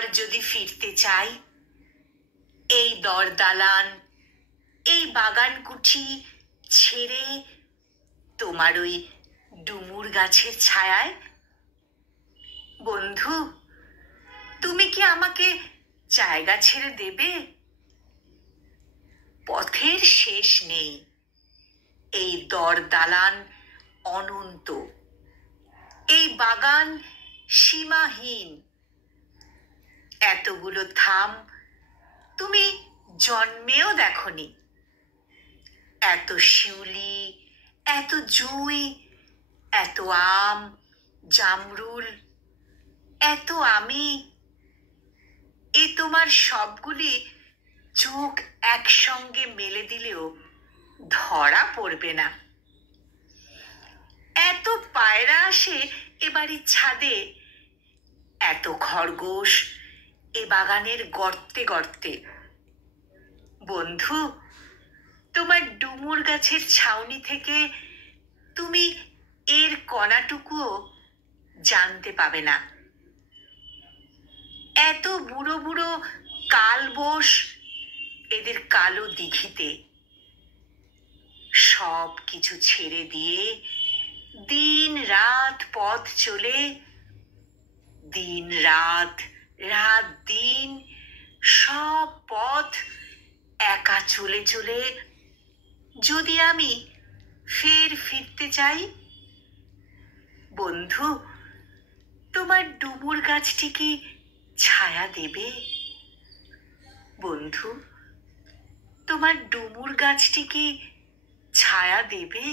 আবার যদি ফিরতে চাই, এই দরদালান, এই বাগান কুঠি ছেড়ে তোমার ওই ডুমুর গাছের ছায়ায়, বন্ধু, তুমি কি আমাকে জায়গা ছেড়ে দেবে? পথের শেষ নেই, এই দরদালান অনন্ত, এই বাগান সীমাহীন। এতগুলো থাম তুমি জন্মেও দেখনি। এত শিউলি, এত জুঁই, এত আম, জামরুল, এত আমি, এ তোমার সবগুলি চোখ একসঙ্গে মেলে দিলেও ধরা পড়বে না। এত পায়রা আসে এ বাড়ির ছাদে, এত খরগোশ এ বাগানের গর্তে গর্তে। বন্ধু, তোমার ডুমুর গাছের ছাউনি থেকে তুমি এর কণাটুকুও জানতে পাবে না। এত বুড়ো বুড়ো কালবোস এদের কালো দিঘিতে। সব কিছু ছেড়ে দিয়ে দিন রাত পথ চলে, দিন রাত, রাত দিন, সব পথ একা চলে চলে যদি আমি ফের ফিরতে চাই, বন্ধু, তোমার ডুমুর গাছটি কি ছায়া দেবে? বন্ধু, তোমার ডুমুর গাছটি কি ছায়া দেবে?